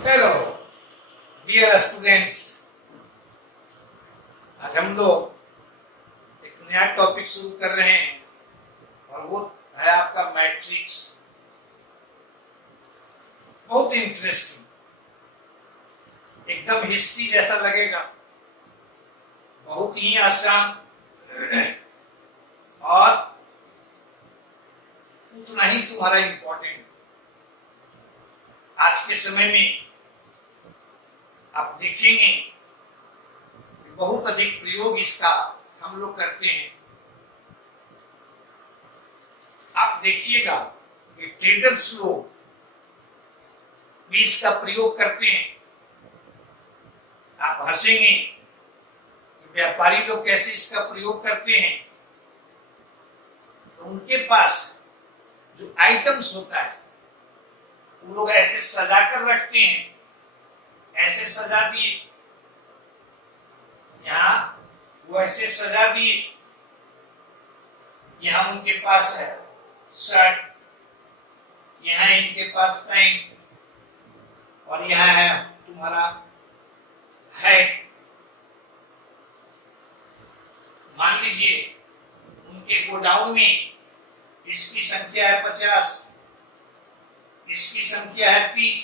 Hello dear students, आज हम लोग एक नया टॉपिक शुरू कर रहे हैं और वो है आपका मैट्रिक्स। बहुत इंटरेस्टिंग, एकदम हिस्ट्री जैसा लगेगा, बहुत ही आसान और उतना ही तुम्हारा इम्पोर्टेंट। आज के समय में आप देखेंगे कि बहुत अधिक प्रयोग इसका हम लोग करते हैं। आप देखिएगा कि ट्रेडर्स लोग भी इसका प्रयोग करते हैं। आप हंसेंगे कि व्यापारी लोग कैसे इसका प्रयोग करते हैं। तो उनके पास जो आइटम्स होता है वो लोग ऐसे सजा कर रखते हैं, ऐसे सजा दिए, यहां वो ऐसे सजा दिए, यहां उनके पास है शर्ट, यहां इनके पास पैंट और यहां है तुम्हारा हैट। मान लीजिए उनके गोडाउन में इसकी संख्या है 50, इसकी संख्या है 30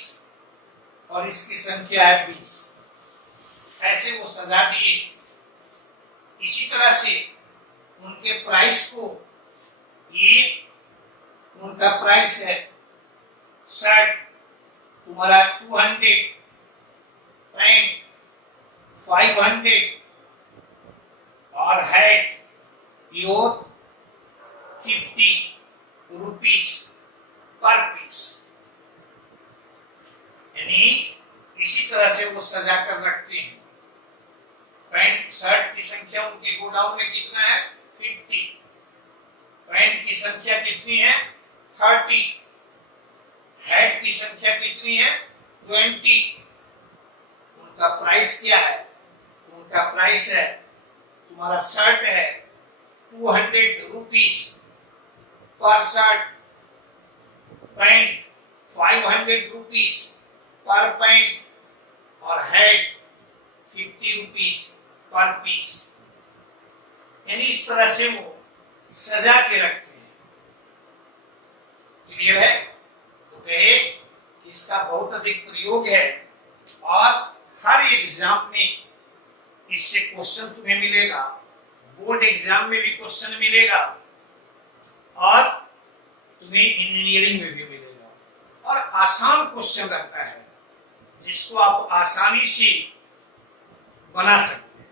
और इसकी संख्या है 20। ऐसे वो सजा दिए। इसी तरह से उनके प्राइस को, ये उनका प्राइस है शर्ट तुम्हारा 200, पैंट 500 और hat your 50 rupees per piece. यानी इसी तरह से वो सजा कर रखते हैं। पैंट शर्ट की संख्या उनके गोडाउन में कितना है 50, पैंट की संख्या कितनी है 30, हैट की संख्या कितनी है 20। उनका प्राइस क्या है? उनका प्राइस है तुम्हारा शर्ट है 200 rupees per shirt, pant 500 rupees per pant और हैट 50 रुपीज पर पीस। यानी इस तरह से वो सजा के रखते हैं। क्लियर है? तो कहे इसका बहुत अधिक प्रयोग है और हर एग्जाम में इससे क्वेश्चन तुम्हें मिलेगा, बोर्ड एग्जाम में भी क्वेश्चन मिलेगा और तुम्हें इंजीनियरिंग में भी मिलेगा। और आसान क्वेश्चन रहता है जिसको आप आसानी से बना सकते हैं।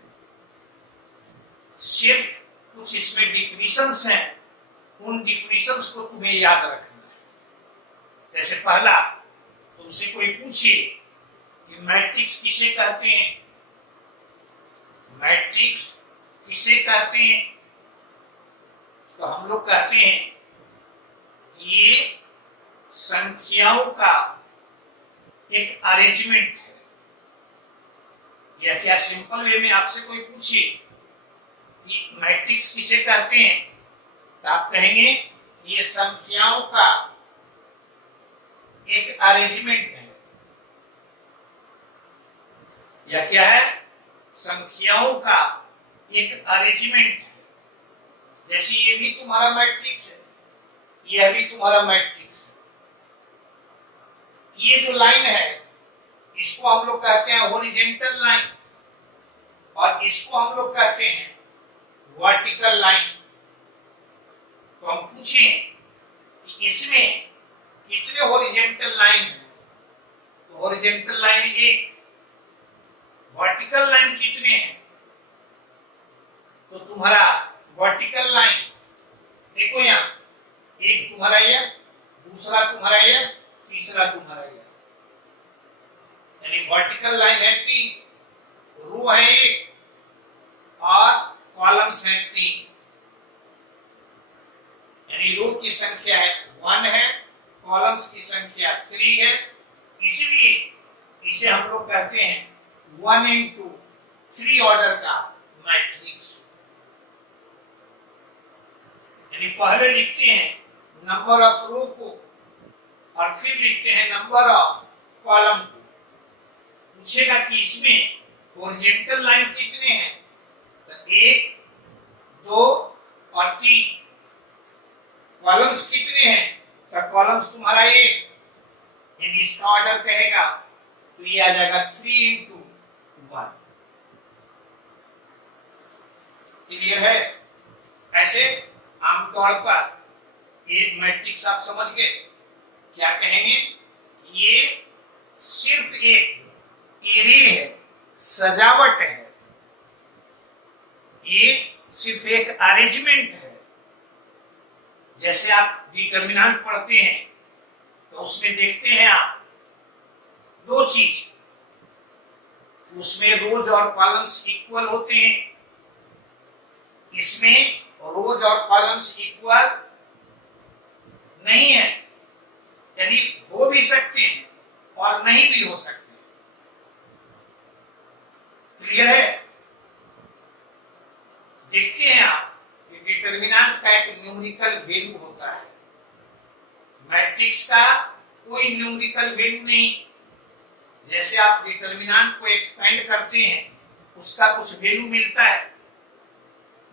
सिर्फ कुछ इसमें डिफिनिशंस हैं, उन डिफिनिशंस को तुम्हें याद रखना है। जैसे पहला, तुमसे कोई पूछे कि मैट्रिक्स किसे कहते हैं, मैट्रिक्स किसे कहते हैं, तो हम लोग कहते हैं कि ये संख्याओं का एक अरेंजमेंट है। या क्या सिंपल वे में आपसे कोई पूछे कि मैट्रिक्स किसे कहते हैं, तो आप कहेंगे ये संख्याओं का एक अरेंजमेंट है। या क्या है? संख्याओं का एक अरेंजमेंट है। जैसे ये भी तुम्हारा मैट्रिक्स है, यह भी तुम्हारा मैट्रिक्स है। ये जो लाइन है इसको हम लोग कहते हैं हॉरिजॉन्टल लाइन और इसको हम लोग कहते हैं वर्टिकल लाइन। तो हम पूछें कि इसमें कितने हॉरिजॉन्टल लाइन है, तो हॉरिजॉन्टल लाइन 1, वर्टिकल लाइन कितने हैं, तो तुम्हारा वर्टिकल लाइन देखो यहां, एक तुम्हारा यह, दूसरा तुम्हारा यह, तीसरा तुम्हारा यह। यानी वर्टिकल लाइन है 3, रो है 1 और कॉलम्स हैं 3। यानी रो की संख्या 1 है, कॉलम्स की संख्या 3 है। इसलिए इसे हम लोग कहते हैं 1 into 3 ऑर्डर का मैट्रिक्स। यानी पहले लिखते हैं नंबर ऑफ रो को और फिर लिखते हैं नंबर ऑफ कॉलम को। पूछेगा कि इसमें हॉरिजॉन्टल लाइन कितने हैं, तो 1 2 और 3। कॉलम्स कितने हैं, तो कॉलम्स तुम्हारा 1, यानी इसका ऑर्डर कहेगा तो ये आ जाएगा 3 × 1। क्लियर है। ऐसे आमतौर पर ये मैट्रिक्स आप समझ गए। क्या कहेंगे, ये सिर्फ एक एरे है, सजावट है, ये सिर्फ एक अरेंजमेंट है। जैसे आप डिटरमिनेंट पढ़ते हैं तो उसमें देखते हैं आप 2 चीज, उसमें रोज और कॉलम्स इक्वल होते हैं, इसमें रोज और कॉलम्स इक्वल नहीं है, यानी हो भी सकते हैं और नहीं भी हो सकते। क्लियर है। देखते हैं आप कि डिटरमिनेंट का एक न्यूमेरिकल वैल्यू होता है, मैट्रिक्स का कोई न्यूमेरिकल वैल्यू नहीं। जैसे आप डिटरमिनेंट को एक्सपेंड करते हैं उसका कुछ वैल्यू मिलता है,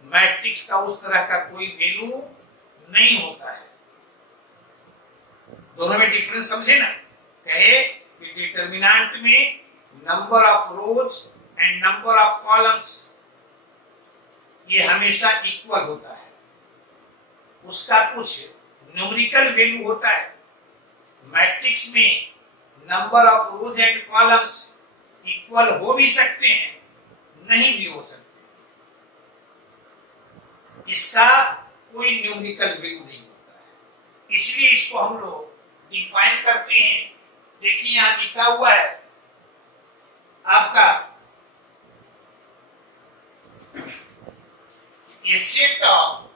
मैट्रिक्स का उस तरह का कोई वैल्यू नहीं होता है। दोनों में डिफरेंस समझे ना। कहे कि डिटरमिनेंट में number of rows and number of columns ये हमेशा इक्वल होता है, उसका कुछ न्यूमेरिकल वैल्यू होता है। मैट्रिक्स में number of rows and columns equal हो भी सकते हैं, नहीं भी हो सकते, इसका कोई न्यूमेरिकल वैल्यू नहीं होता है। इसलिए इसको हम लोग डिफाइन करते हैं। देखिए यहां लिखा हुआ है आपका a set of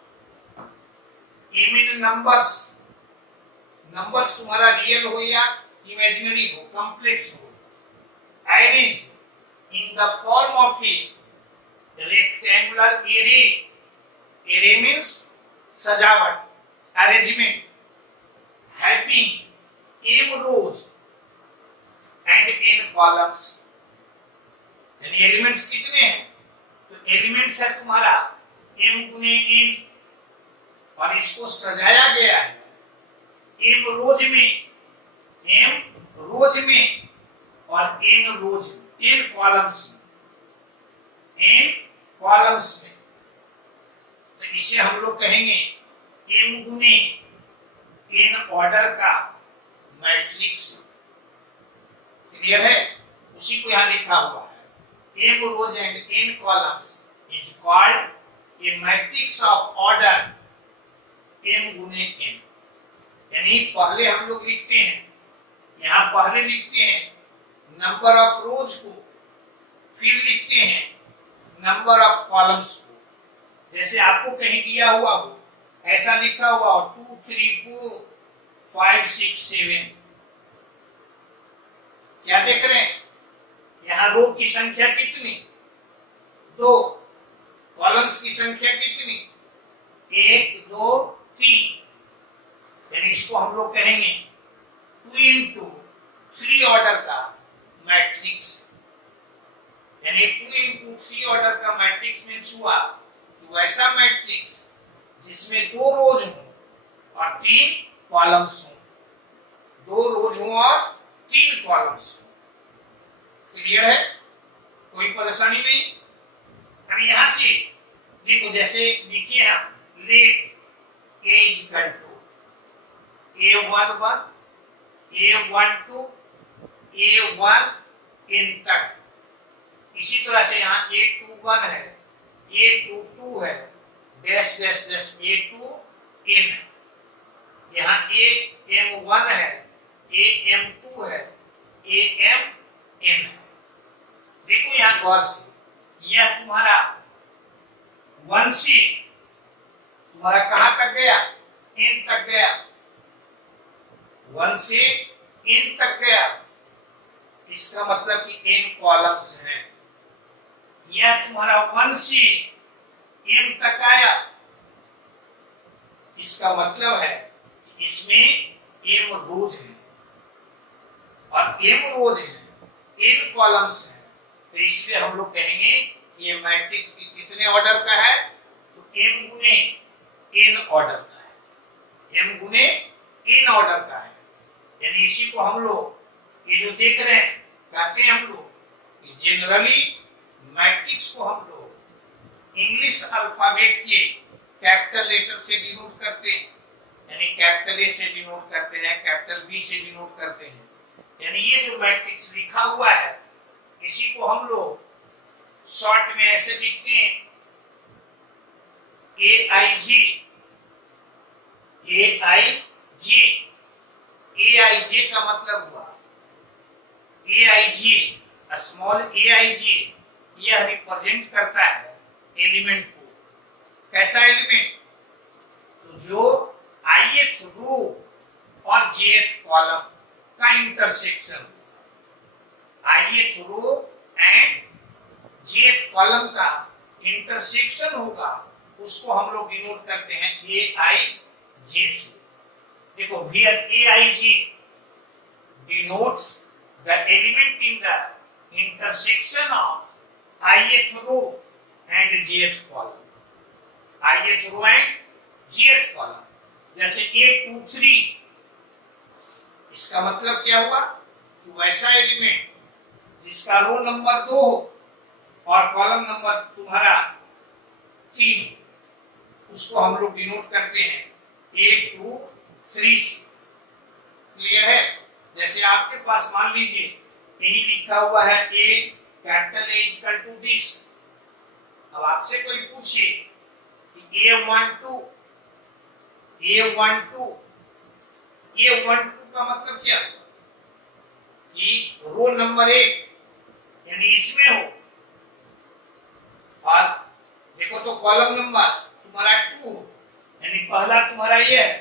imaginary numbers, numbers तुम्हारा रियल हो या इमेजिनरी हो, कॉम्प्लेक्स हो, arrange in the form of a rectangular array. Array means सजावट, arrangement, having m rows and n columns। यानी एलिमेंट्स कितने हैं, तो एलिमेंट्स है तुम्हारा m गुने n, और इसको सजाया गया है m रोज में, m रोज में और n रोज में, n कॉलम्स में, n कॉलम्स में। तो इसे हम लोग कहेंगे m गुने n ऑर्डर का मैट्रिक्स। क्लियर है। उसी को यहां लिखा हुआ है m rows and n columns is called a matrix of order m गुने n। यानी पहले हम लोग लिखते हैं, यहां पहले लिखते हैं नंबर ऑफ रोज को, फिर लिखते हैं नंबर ऑफ कॉलम्स को। जैसे आपको कहीं दिया हुआ हो ऐसा लिखा हुआ हो 2 3 4 5 6 7। क्या देख रहे हैं, यहां रो की संख्या कितनी, 2, कॉलम्स की संख्या कितनी, 1 2 3। यानी इसको हम लोग कहेंगे 2 × 3 ऑर्डर का मैट्रिक्स। यानी 2 × 3 ऑर्डर का मैट्रिक्स मीन्स हुआ कि वैसा मैट्रिक्स जिसमें 2 रोज हो और 3 कॉलम्स हो, 2 रोज हो और 3 कॉलम्स हो। क्लियर है, कोई परेशानी नहीं। अब यहां से देखो, जैसे लिखिए हम let a equal to a11 a12 a1 n तक। इसी तरह से यहाँ a21 है, a22 है, डैश डैश डैश a2n है, यहाँ am1 है, am2 है, amn है। देखो यहाँ गौर से, यह तुम्हारा 1 से तुम्हारा कहां तक गया, n तक गया, 1 से n तक गया। इसका मतलब कि n कॉलम्स हैं। यह तुम्हारा 1 से m तक आया, इसका मतलब है कि इसमें m रोज है, और m रोज है n कॉलम्स हैं, तो इसलिए हम लोग कहेंगे ये मैट्रिक्स कितने ऑर्डर का है, तो m गुने n ऑर्डर का है, m गुने n ऑर्डर का है। यानी इसी को हम लोग ये जो देख रहे हैं कहते हैं हम लोग कि जनरली मैट्रिक्स को हम लोग इंग्लिश अल्फाबेट के कैपिटल लेटर से डिनोट करते हैं, यानी कैपिटल ए से डिनोट करते हैं, कैपिटल बी से डिनोट करते हैं। यानी ये जो मैट्रिक्स लिखा हुआ है इसी को हम लोग शॉर्ट में ऐसे लिखते हैं AIG, AIG, AIG का मतलब हुआ AIG, स्मॉल AIG, यह रिप्रेजेंट करता है एलिमेंट को। कैसा एलिमेंट, तो जो ith रो और jth कॉलम का intersection, ith row and jth column का इंटरसेक्शन होगा, उसको हम लोग डिनोट करते हैं AIJ से। देखो here AIJ denotes the element in the intersection of ith row and jth column, ith row and jth column। जैसे 8 2 3, इसका मतलब क्या हुआ, तो वैसा एलिमेंट जिसका रो नंबर 2 हो और कॉलम नंबर तुम्हारा 3, उसको हम लोग डिनोट करते हैं 8 2 3 से। क्लियर है। जैसे आपके पास मान लीजिए यही लिखा हुआ है A capital A equal to this. अब आपसे कोई पूछे कि A12 का मतलब क्या है, कि रो नंबर 1 यानी इसमें हो, और देखो तो कॉलम नंबर तुम्हारा 2 यानी पहला तुम्हारा ये है,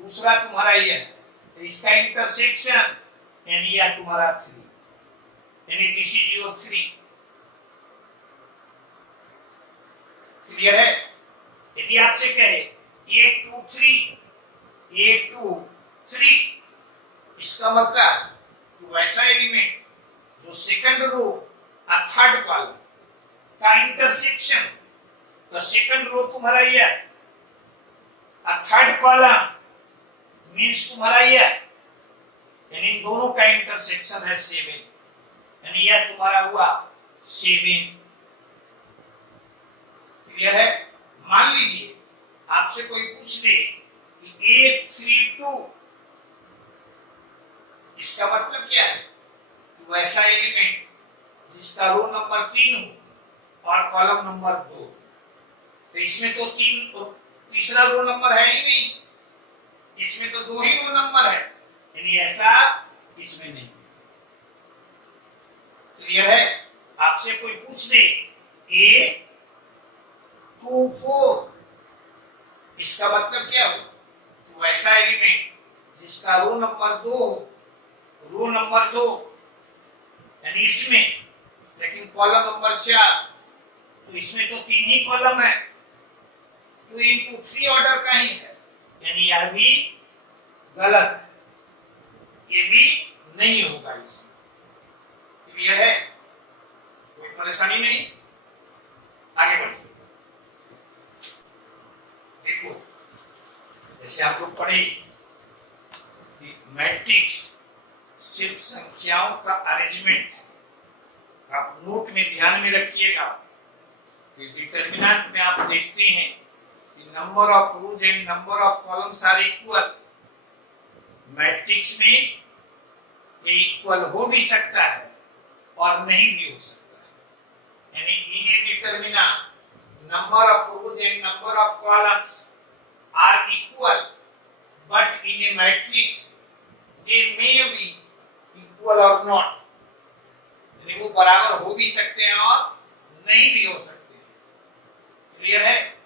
दूसरा तुम्हारा ये है, तो इसका इंटरसेक्शन यानी यह तुम्हारा 3, यानी दिस इज योर 3। क्लियर है। यदि आपसे कहे 8 2 3, इसका मतलब कि वैसा एलिमेंट जो सेकंड रो और थर्ड कॉलम का इंटरसेक्शन, तो सेकंड रो तुम्हारा ये है और थर्ड कॉलम मींस तुम्हारा ये है, यानी इन दोनों का इंटरसेक्शन है 7, यानी यह तुम्हारा हुआ 7। क्लियर है। मान लीजिए आपसे कोई पूछ ले कि 832, इसका मतलब क्या है, कि वैसा एलिमेंट जिसका रो नंबर 3 हो और कॉलम नंबर 2, तो इसमें तो तीसरा रो नंबर है ही नहीं, इसमें तो 2 ही रो नंबर है, यानी ऐसा इसमें नहीं। क्लियर है। आपसे कोई पूछ ले A24, इसका मतलब क्या हो, तो वैसा एलिमेंट जिसका रो नंबर 2 यानी इसमें, लेकिन कॉलम नंबर 4, तो इसमें तो 3 ही कॉलम है, 2 into 3 ऑर्डर का ही है, यानी यह भी गलत है, ये भी नहीं होगा इसमें। क्लियर है, कोई परेशानी नहीं। आगे बढ़िए। देखो जैसे आप लोग पढ़े कि मैट्रिक्स सिर्फ संख्याओं का अरेंजमेंट है, आप नोट में ध्यान में रखिएगा कि डिटरमिनेंट में आप देखते हैं कि number of rows and number of columns are equal. Matrix में ये इक्वल हो भी सकता है और नहीं भी हो सकता है, यानी in a determinant number of rows and number of columns are equal, but in a matrix they may be equal और नॉट, यानी वो बराबर हो भी सकते हैं और नहीं भी हो सकते हैं। क्लियर है।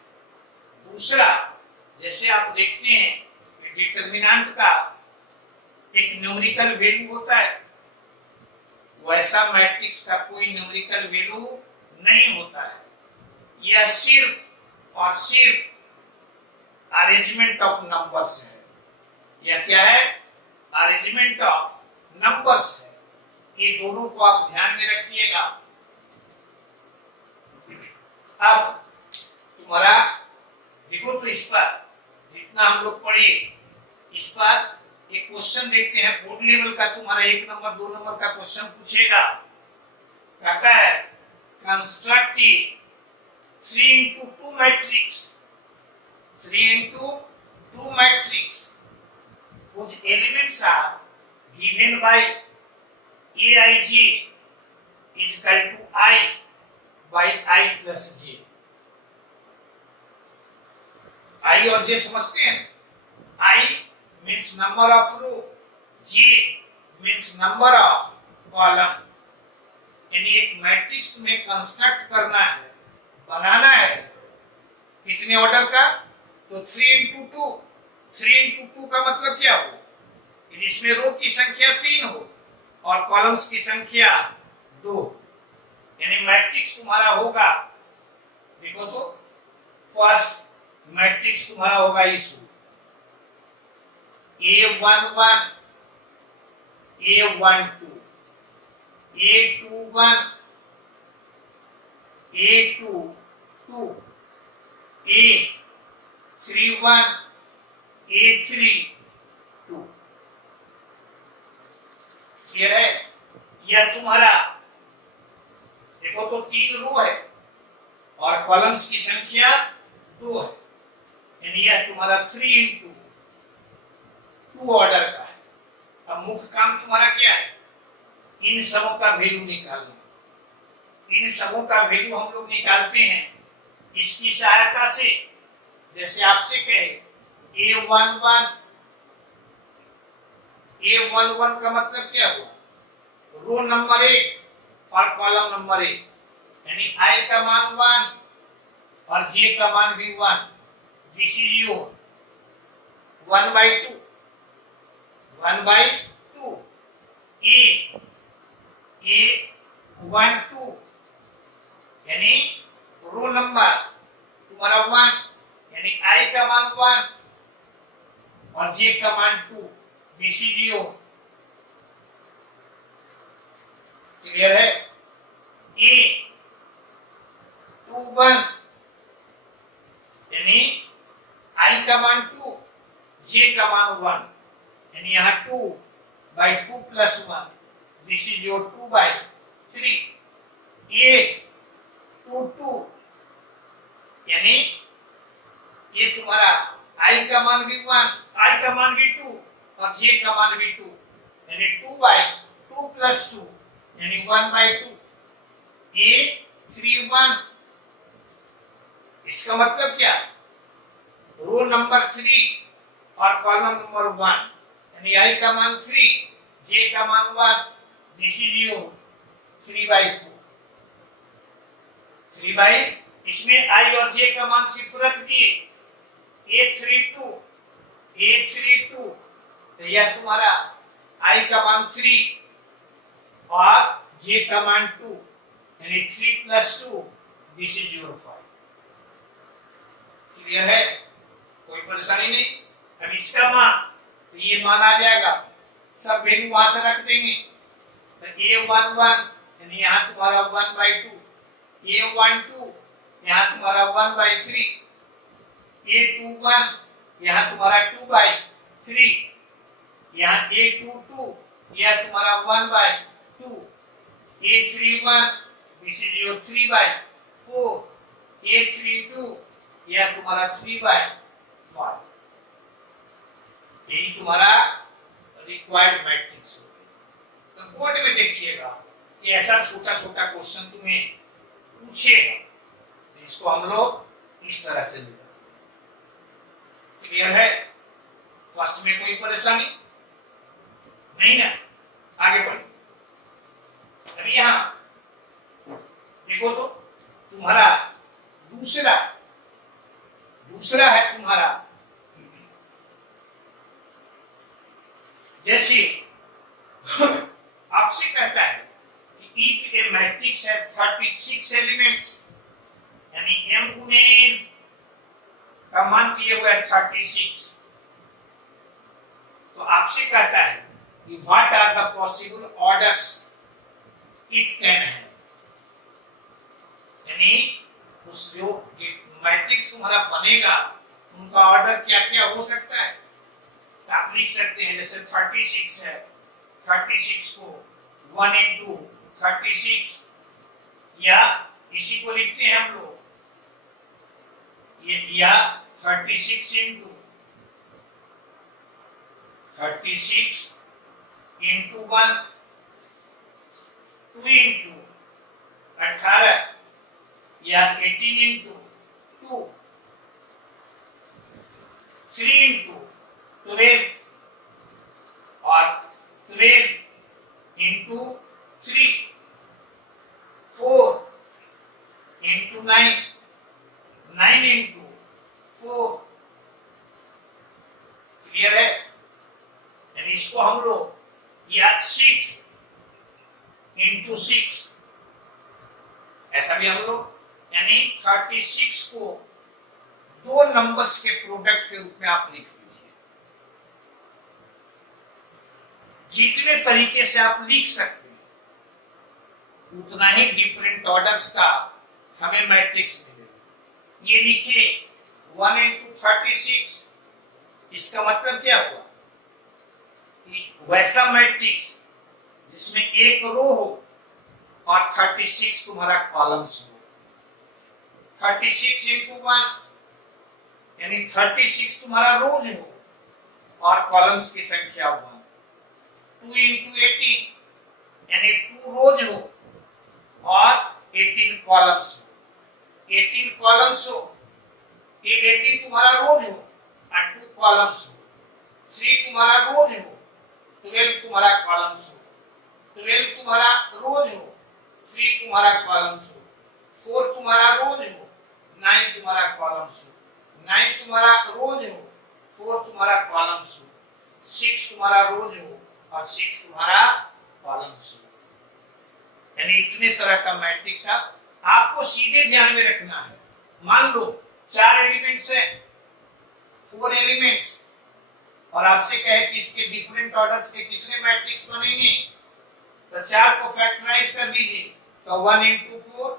दूसरा, जैसे आप देखते हैं कि डिटरमिनेंट का एक न्यूमेरिकल वैल्यू होता है, वैसा मैट्रिक्स का कोई न्यूमेरिकल वैल्यू नहीं होता है, यह सिर्फ और सिर्फ अरेंजमेंट ऑफ नंबर्स है। यह क्या है, अरेंजमेंट ऑफ नंबर्स है। ये दोनों को आप ध्यान में रखिएगा। अब तुम्हारा देखो तो इस पर जितना हम लोग पढ़े, इस पर एक क्वेश्चन देखते हैं बोर्ड लेवल का। तुम्हारा 1 नंबर 2 नंबर का क्वेश्चन पूछेगा, कहता है construct 3 into 2 matrix, 3 into 2 matrix whose elements are given by aij is equal to I by I plus j। I और j समझते हैं। I means number of row, j means number of column। यानी एक matrix तुम्हें construct करना है, बनाना है, कितने ऑर्डर का? तो 3 into 2। 3 into 2 का मतलब क्या हो? जिसमें रो की संख्या 3 हो और कॉलम्स की संख्या 2। यानी मैट्रिक्स तुम्हारा होगा, देखो तो फर्स्ट मैट्रिक्स तुम्हारा होगा इस A11 A12 A21 A22 A31 A32। Clear है? यह तुम्हारा देखो तो 3 रो है और कॉलम्स की संख्या 2 है, यानी यह तुम्हारा 3 into 2 ऑर्डर का है। अब मुख्य काम तुम्हारा क्या है? इन सबों का वैल्यू निकालना। इन सबों का वैल्यू हम लोग निकालते हैं इसकी सहायता से। जैसे आपसे कहे A11 का मतलब क्या हुआ? रो नंबर 1 और कॉलम नंबर 1, यानी I का मान 1 और J का मान भी 1। दिस इज योर 1/2 1/2 A12 यानी रो नंबर तुम्हारा 1, यानी I का मान 1 और J का मान 2। दिस इज योर, क्लियर है? A21 यानी I का मान 2 J का मान 1, यानी यहाँ 2/2 plus 1। This is your 2/3। A22 यानी ये तुम्हारा I का मान भी 1, I का मान भी 2 और J का मान भी 2, यानी 2/2 plus 2 यानी 1/2। A31 इसका मतलब क्या? रो नंबर 3 और कॉलम नंबर 1, यानी I का मान 3 J का मान 1। This is your 3/4। 3 इसमें I और J का मान सिर्फ रख दिए। A32 तो यह तुम्हारा I का मान 3 और J का मान 2, यानी 3 plus 2 this is your 5। Clear है? कोई परेशानी नहीं। अब इसका मान, तो ये मान आ जाएगा, सब वैल्यू वहां से रख देंगे। तो A11 यानी यहाँ तुम्हारा 1/2, A12 यहाँ तुम्हारा 1/3, A21 यहाँ तुम्हारा 2/3, यहाँ A22 यह तुम्हारा 1/2, A31 this is your 3/4, A32 यह तुम्हारा 3/5। यही तुम्हारा रिक्वायर्ड मैट्रिक्स होगा। तो बोर्ड में देखिएगा कि ऐसा छोटा छोटा क्वेश्चन तुम्हें पूछेगा, तो इसको हम लोग इस तरह से लिखा। क्लियर है? फर्स्ट में कोई परेशानी नहीं ना? आगे बढ़िए। अभी यहां देखो तो तुम्हारा दूसरा है तुम्हारा, जैसे आपसे कहता है कि if A matrix has 36 elements, यानी m गुने n का मान दिए हुए 36, तो आपसे कहता है कि what are the possible orders it can है, यानी उस जो मैट्रिक्स तुम्हारा बनेगा उनका ऑर्डर क्या क्या हो सकता है, तो आप लिख सकते हैं जैसे 36 है, 36 को 1 into 36, या इसी को लिखते हैं हम लोग ये, या 36 into 1, 2 into 18, या 18 into 2, 3 into 12, और 12 into 3, 4 into 9, 9 into 4। क्लियर है? यानी इसको हम लोग या 6 into 6, ऐसा भी हम लोग, यानी 36 को दो नंबर्स के प्रोडक्ट के रूप में आप लिख लीजिए। जितने तरीके से आप लिख सकते हैं उतना ही डिफरेंट ऑर्डर्स का हमें मैट्रिक्स मिलेगा। ये लिखिए 1 into 36, इसका मतलब क्या हुआ कि वैसा मैट्रिक्स जिसमें एक रो हो और 36 तुम्हारा कॉलम्स हो। 36 into 1 यानी 36 तुम्हारा रोज हो और कॉलम्स की संख्या 1। 2 into 18 यानी 2 रोज हो और 18 कॉलम्स हो। 18 कॉलम्स हो, ये 18 तुम्हारा रोज हो और 2 कॉलम्स हो। 3 तुम्हारा रोज हो, 12 तुम्हारा कॉलम्स हो। 12 तुम्हारा रोज हो, 3 तुम्हारा कॉलम्स हो। 4 तुम्हारा रोज हो, 9 तुम्हारा कॉलम्स हो। 9 तुम्हारा रोज हो, 4 तुम्हारा कॉलम्स हो। 6 तुम्हारा रोज हो और 6 तुम्हारा कॉलम्स हो। यानी इतने तरह का मैट्रिक्स आपको सीधे ध्यान में रखना है। मान लो 4 एलिमेंट्स है, 4 एलिमेंट्स, और आपसे कहे कि इसके डिफरेंट ऑर्डर्स के कितने मैट्रिक्स बनेंगे, तो 4 को फैक्टराइज कर दीजिए, तो 1 into 4,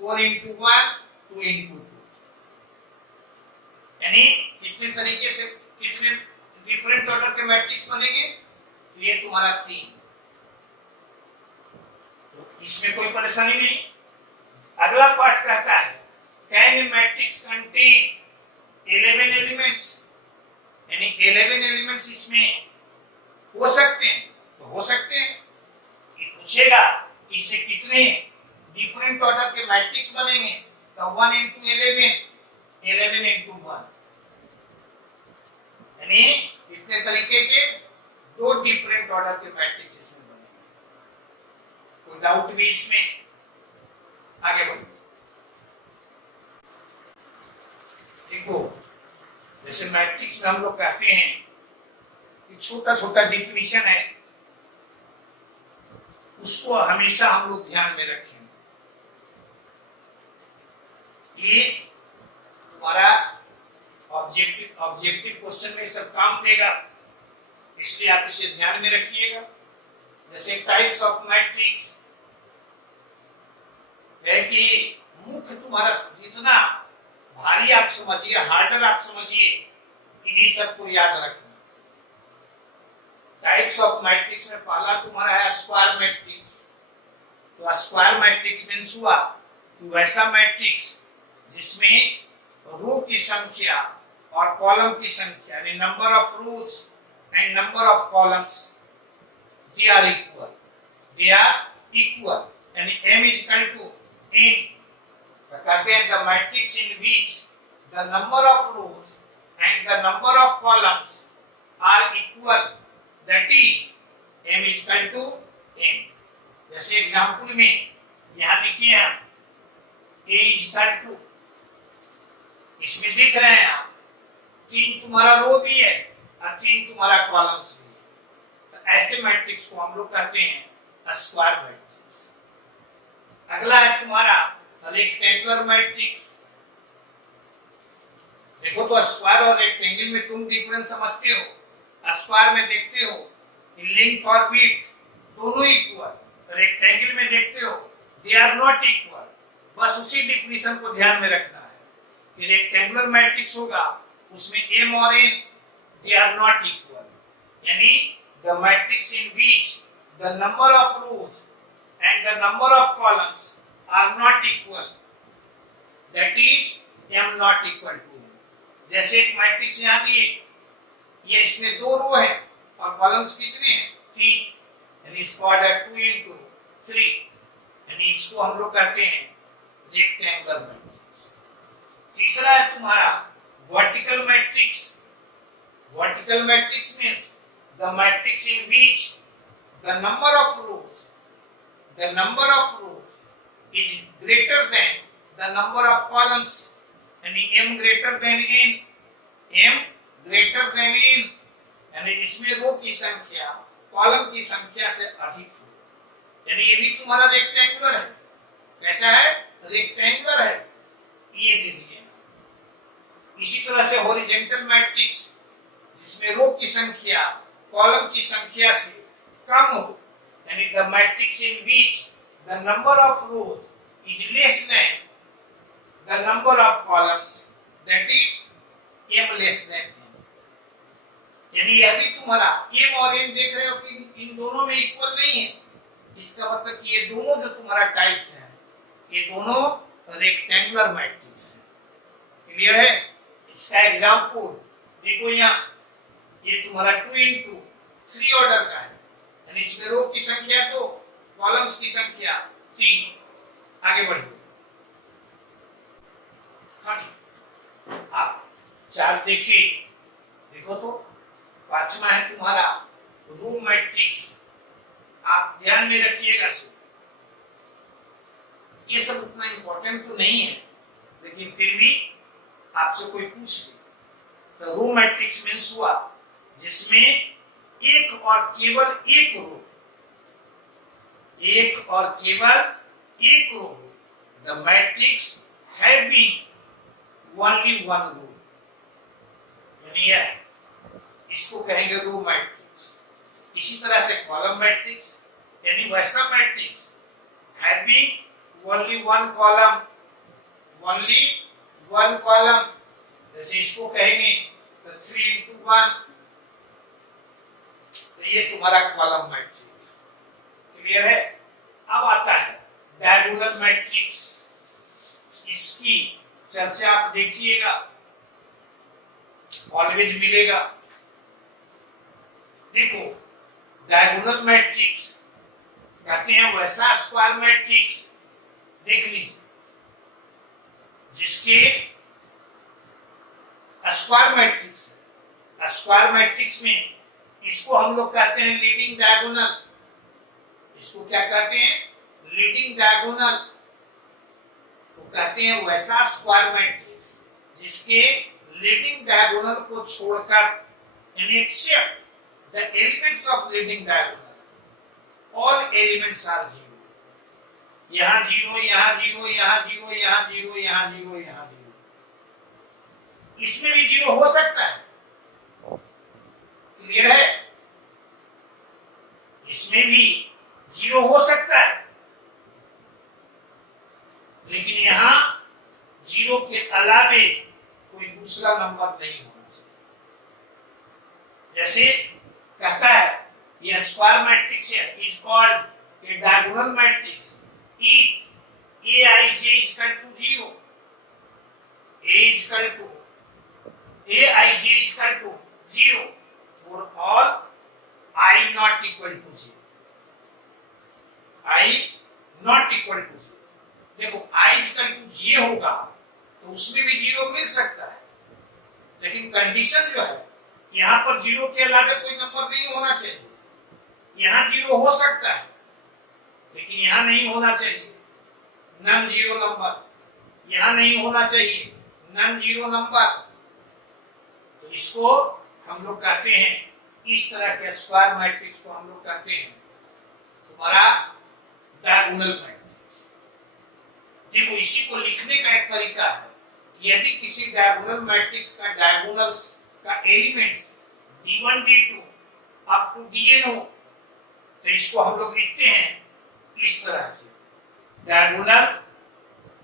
4 into 1, 2 into 2, यानी कितने तरीके से कितने डिफरेंट ऑर्डर के मैट्रिक्स बनेंगे, तो ये तुम्हारा 3। तो इसमें कोई परेशानी नहीं। अगला पार्ट कहता है can a matrix contain 11 elements, यानी 11 एलिमेंट्स इसमें हो सकते हैं, तो हो सकते हैं। ये पूछेगा इससे कितने डिफरेंट ऑर्डर के मैट्रिक्स बनेंगे, तो 1 into 11, 11 into 1, यानी इतने तरीके के 2 डिफरेंट ऑर्डर के मैट्रिक्स इसमें बनेंगे। कोई डाउट भी इसमें? आगे बढ़ो। देखो जैसे मैट्रिक्स में हम लोग कहते हैं कि छोटा छोटा डिफिनीशन है, उसको हमेशा हम लोग ध्यान में रखें। ये तुम्हारा ऑब्जेक्टिव क्वेश्चन में सब काम देगा, इसलिए आप इसे ध्यान में रखिएगा। जैसे टाइप्स ऑफ मैट्रिक्स है कि मुख्य तुम्हारा जितना भारी आप समझिए, हार्डर आप समझिए, इन्हीं सबको याद रखना। टाइप्स ऑफ मैट्रिक्स में पहला तुम्हारा है स्क्वायर मैट्रिक्स। तो स्क्वायर मैट्रिक्स मींस हुआ कि वैसा मैट्रिक्स जिसमें रो की संख्या और कॉलम की संख्या, यानी number of rows and number of columns, they are equal, यानी m is equal to n। कहते हैं the matrix in which the number of rows and the number of columns are equal, that is m is equal to n। जैसे example में यहाँ देखिए हम a is equal to, इसमें देख रहे हैं आप 3 तुम्हारा रो भी है और 3 तुम्हारा कॉलम्स भी है। तो ऐसे मैट्रिक्स को हम लोग कहते हैं स्क्वायर मैट्रिक्स। अगला है तुम्हारा रेक्टेंगुलर मैट्रिक्स। देखो तो स्क्वायर और रेक्टेंगल में तुम डिफरेंस समझते हो। स्क्वायर में देखते हो कि लेंथ और विड्थ दोनों इक्वल, रेक्टेंगल में देखते हो दे आर नॉट इक्वल, बस उसी डिफिनीशन को ध्यान में रखना है कि रेक्टेंगुलर मैट्रिक्स होगा उसमें m और n they are not equal, यानी the matrix in which the number of rows and the number of columns are not equal, that is m not equal to n। जैसे एक matrix यहां दिए, ये इसमें 2 रो है और कॉलम्स कितने हैं 3, यानी इसका ऑर्डर 2 into 3, यानी इसको हम लोग कहते हैं रेक्टेंगुलर मैट्रिक्स। तीसरा है तुम्हारा vertical matrix. Vertical matrix means the matrix in which the number of rose is greater than the number of columns, यानी m greater than n, m greater than n, यानी जिसमें रो की संख्या कॉलम की संख्या से अधिक हो, यानी ये भी तुम्हारा रेक्टेंगुलर है। कैसा है? रेक्टेंगुलर है, ये दे दिए। इसी तरह से हॉरिजॉन्टल मैट्रिक्स जिसमें रो की संख्या कॉलम की संख्या से कम हो, यानी the matrix in which the number of rose is less than the number of columns, that is m less than n। यानी यह भी तुम्हारा m और n देख रहे हो कि इन दोनों में इक्वल नहीं है, इसका मतलब कि ये दोनों जो तुम्हारा टाइप्स हैं ये दोनों रेक्टेंगुलर मैट्रिक्स हैं। क्लियर है? इसका एग्जांपल देखो, यहाँ ये तुम्हारा 2 into 3 ऑर्डर का है, यानी इसमें रो की संख्या 2, कॉलम्स की संख्या 3। आगे बढ़िए। हाँ जी, आप 4 देखिए, देखो तो 5वां है तुम्हारा रो मैट्रिक्स। आप ध्यान में रखिएगा, ये सब उतना इंपॉर्टेंट तो नहीं है, लेकिन फिर भी आपसे कोई पूछ ले तो रो मैट्रिक्स मींस हुआ जिसमें एक और केवल एक रो, एक और केवल एक row, the matrix having only one row, यानी यह इसको कहेंगे रो मैट्रिक्स। इसी तरह से कॉलम मैट्रिक्स, यानी वैसा matrix having only one column, only one column, जैसे इसको कहेंगे तो 3 into 1, तो ये तुम्हारा कॉलम मैट्रिक्स। क्लियर है? अब आता है डायगोनल मैट्रिक्स। इसकी चर्चा आप देखिएगा, ऑलवेज मिलेगा। देखो, डायगोनल मैट्रिक्स कहते हैं वैसा स्क्वायर मैट्रिक्स, देख लीजिए, जिसके स्क्वायर मैट्रिक्स, स्क्वायर मैट्रिक्स में इसको हम लोग कहते हैं लीडिंग डायगोनल। इसको क्या कहते हैं? Leading diagonal. तो कहते हैं वैसा स्क्वायर मैट्रिक्स जिसके लीडिंग डायगोनल को छोड़कर, यानी except the elements of leading diagonal all elements are zero. यहां जीरो, यहां जीरो, यहां जीरो, यहां जीरो, यहां जीरो, यहां जीरो, इसमें भी जीरो हो सकता है। क्लियर है? इसमें भी जीरो हो सकता है, लेकिन यहां जीरो के अलावे कोई दूसरा नंबर नहीं होना चाहिए। जैसे कहता है ये square matrix is called a diagonal matrix if aij is equal to 0, a is equal to aij is equal to 0 for all I not equal to 0, I not equal to 0। देखो I is equal to j होगा तो उसमें भी 0 मिल सकता है, लेकिन condition जो है यहाँ पर 0 के अलावा कोई नंबर नहीं होना चाहिए। यहाँ 0 हो सकता है, लेकिन यहाँ नहीं होना चाहिए नॉन जीरो नंबर, यहाँ नहीं होना चाहिए नॉन जीरो नंबर। तो इसको हम लोग कहते हैं, इस तरह के स्क्वायर मैट्रिक्स को हम लोग कहते हैं तुम्हारा डायगोनल मैट्रिक्स। देखो, इसी को लिखने का एक तरीका है कि यदि किसी डायगोनल मैट्रिक्स का डायगोनल्स का elements d1 d2 up to dn हो, तो इसको हम लोग लिखते हैं इस तरह से डायगोनल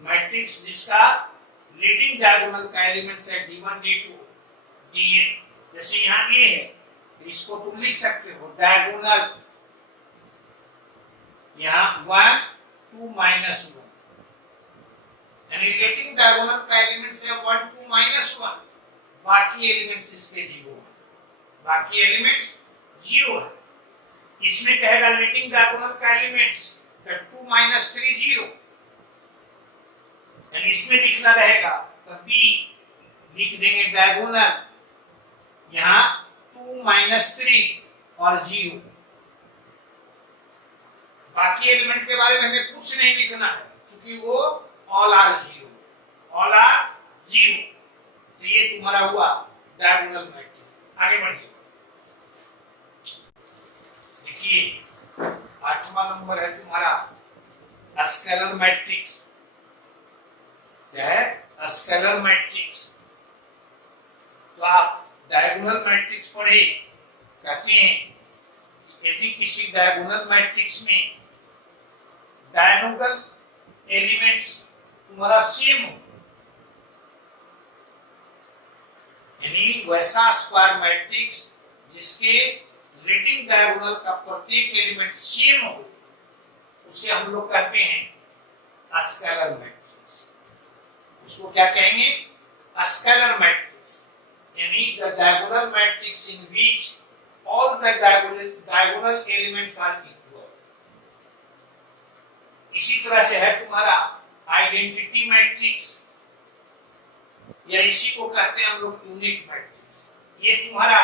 मैट्रिक्स जिसका लीडिंग डायगोनल का एलिमेंट्स है d1 d2 dn, जैसे यहाँ a है तो इसको तुम लिख सकते हो डायगोनल यहाँ 1 2 -1, यानी लीडिंग डायगोनल का एलिमेंट्स है 1 2 -1, बाकी एलिमेंट्स इसके 0 है, बाकी एलिमेंट्स 0 है। इसमें कहेगा लीडिंग डायगोनल का एलिमेंट्स 2 -3 0, यानी इसमें लिखना रहेगा तो b लिख देंगे डायगोनल यहाँ 2 -3 और 0। बाकी एलिमेंट के बारे में हमें कुछ नहीं लिखना है क्योंकि वो ऑल आर 0, ऑल आर 0। तो ये तुम्हारा हुआ डायगोनल मैट्रिक्स। आगे बढ़िए, देखिए 8वां नंबर है तुम्हारा स्केलर मैट्रिक्स। क्या है? Scalar matrix. तो आप डायगोनल मैट्रिक्स पढ़े, कहते हैं कि यदि किसी डायगोनल मैट्रिक्स में डायगोनल एलिमेंट्स तुम्हारा सेम हो, यानी वैसा स्क्वायर मैट्रिक्स जिसके लीडिंग डायगोनल का प्रत्येक एलिमेंट सेम हो, उसे हम लोग कहते हैं स्केलर मैट्रिक्स। उसको क्या कहेंगे? स्केलर मैट्रिक्स, यानी the diagonal matrix in which all the diagonal elements are equal. इसी तरह से है तुम्हारा आइडेंटिटी मैट्रिक्स, या इसी को कहते हैं हम लोग यूनिट मैट्रिक्स। ये तुम्हारा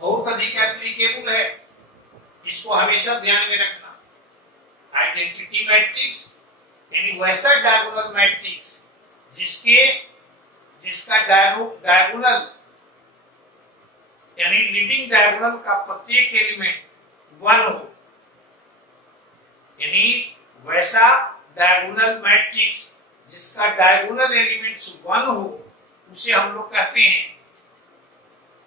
बहुत अधिक एप्लीकेबल है, इसको हमेशा ध्यान में रखना। आइडेंटिटी मैट्रिक्स यानी वैसा डायगोनल मैट्रिक्स जिसका डायगोनल यानी लीडिंग डायगोनल का प्रत्येक एलिमेंट 1 हो, यानी वैसा डायगोनल मैट्रिक्स जिसका डायगोनल एलिमेंट्स 1 हो, उसे हम लोग कहते हैं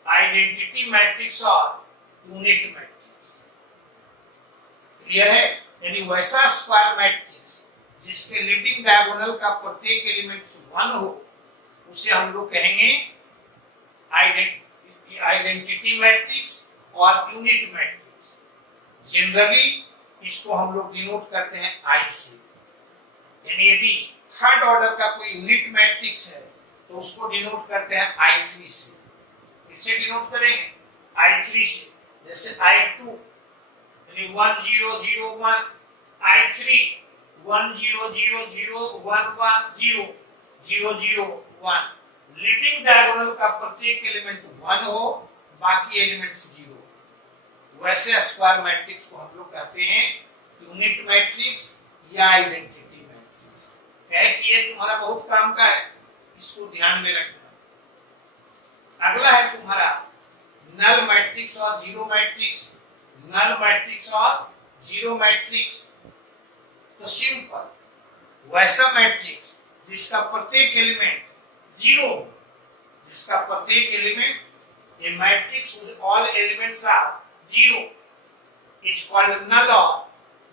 आइडेंटिटी मैट्रिक्स और यूनिट मैट्रिक्स। क्लियर है? यानी वैसा स्क्वायर मैट्रिक्स जिसके लीडिंग डायगोनल का प्रत्येक एलिमेंट्स 1 हो, उसे हम लोग कहेंगे आइडेंटिटी मैट्रिक्स और यूनिट मैट्रिक्स। जनरली इसको हम लोग डिनोट करते हैं आई से, यानी यदि थर्ड ऑर्डर का कोई यूनिट मैट्रिक्स है तो उसको डिनोट करते हैं I3 से। इससे डिनोट करेंगे I3 से, जैसे I2 यानी 1 0 0 1, I3 1 0 0 0 1 1 0 0 0 1। लीडिंग डायगोनल का प्रत्येक एलिमेंट 1 हो, बाकी एलिमेंट्स 0। वैसे स्क्वायर मैट्रिक्स को हम लोग कहते हैं यूनिट मैट्रिक्स या आइडेंटिटी मैट्रिक्स। है कि ये तुम्हारा बहुत काम का है, इसको ध्यान में रखना। अगला है तुम्हारा नल मैट्रिक्स और जीरो मैट्रिक्स। नल मैट्रिक्स और जीरो मैट्रिक्स तो सिंपल वैसा मैट्रिक्स जिसका प्रत्येक एलिमेंट 0, जिसका प्रत्येक element a matrix whose all elements are 0 is called null or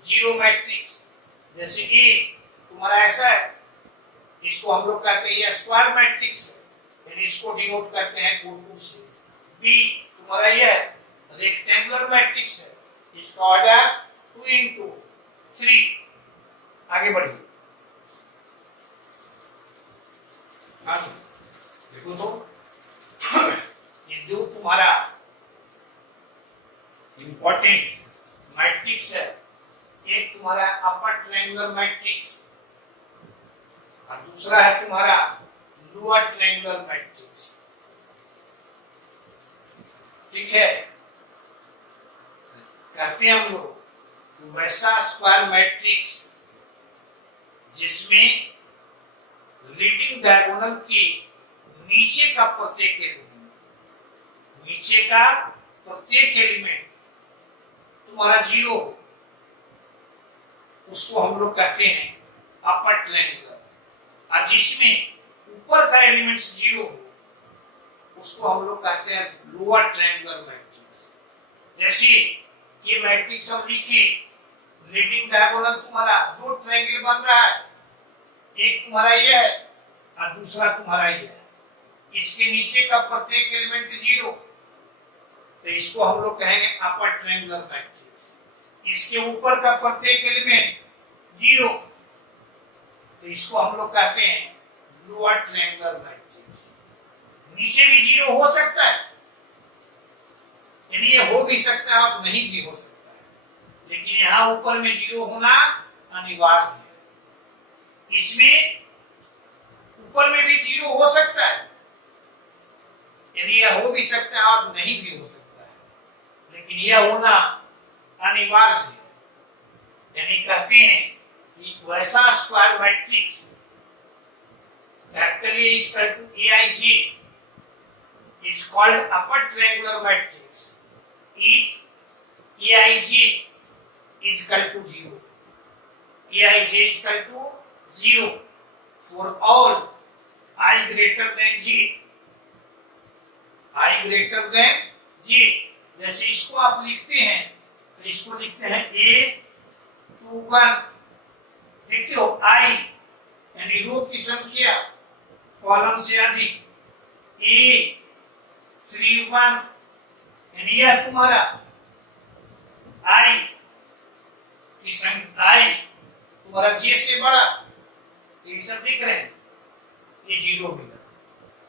zero matrix। जैसे A तुम्हारा ऐसा है, इसको हम लोग कहते हैं स्क्वायर मैट्रिक्स है, यानी इसको डिनोट करते हैं O2 से। B तुम्हारा यह है रेक्टेंगुलर मैट्रिक्स है, इसका ऑर्डर 2 into 3। आगे बढ़िए, हाँ जी देखो तो ये जो तुम्हारा इंपॉर्टेंट मैट्रिक्स है, एक तुम्हारा अपर ट्रायंगुलर मैट्रिक्स और दूसरा है तुम्हारा लोअर ट्रायंगुलर मैट्रिक्स। ठीक है, कहते हैं हम लोग वैसा स्क्वायर मैट्रिक्स जिसमें लीडिंग डायगोनल के नीचे का प्रत्येक एलिमेंट तुम्हारा 0, उसको हम लोग कहते हैं अपर ट्रायंगुलर। और जिसमें ऊपर का एलिमेंट 0 उसको हम लोग कहते हैं लोअर ट्रायंगुलर मैट्रिक्स। जैसे ये मैट्रिक्स हम लिखे लीडिंग डायगोनल तुम्हारा दो ट्रायंगल बन रहा है, एक तुम्हारा ये है और दूसरा तुम्हारा ये है। इसके नीचे का प्रत्येक एलिमेंट 0, तो इसको हम लोग कहेंगे अपर ट्रायंगुलर मैट्रिक्स। इसके ऊपर का प्रत्येक एलिमेंट 0, तो इसको हम लोग कहते हैं लोअर ट्रायंगुलर मैट्रिक्स। नीचे भी 0 हो सकता है, यानी ये हो भी सकता है और नहीं भी हो सकता है, लेकिन यहां ऊपर में 0 होना अनिवार्य है। इसमें ऊपर में भी 0 हो सकता है, यानी यह हो भी सकता है और नहीं भी हो सकता है, लेकिन यह होना अनिवार्य है। यानी कहते हैं कि वैसा square matrix capital A is equal to Aij is called upper triangular matrix if Aij is equal to 0. Aij is equal to 0 for all I greater than J. I greater than J. जैसे इसको आप लिखते हैं तो इसको लिखते हैं A21, लिखते हो I यानी रो की संख्या कॉलम से अधिक, A31 यानी यह तुम्हारा I की संख्या I तुम्हारा J से बड़ा, ये सब दिख रहे हैं, ये 0 मिला।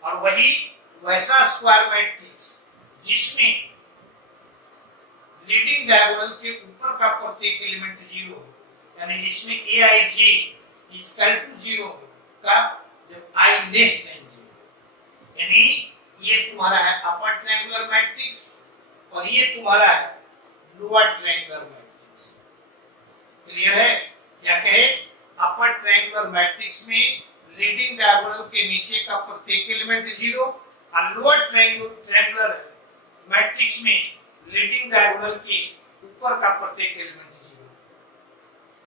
और वही वैसा स्क्वायर मैट्रिक्स जिसमें लीडिंग डायगोनल के ऊपर का प्रत्येक एलिमेंट 0 हो, यानी जिसमें Aij is equal to 0 का जब I less than 0, यानी ये तुम्हारा है अपर ट्रायंगुलर मैट्रिक्स और ये तुम्हारा है लोअर ट्रायंगुलर मैट्रिक्स। क्लियर है? क्या कहे? अपर ट्रायंगुलर मैट्रिक्स में लीडिंग डायगोनल के नीचे का प्रत्येक एलिमेंट 0 और लोअर ट्रायंगुलर मैट्रिक्स में लीडिंग डायगोनल के ऊपर का प्रत्येक एलिमेंट 0।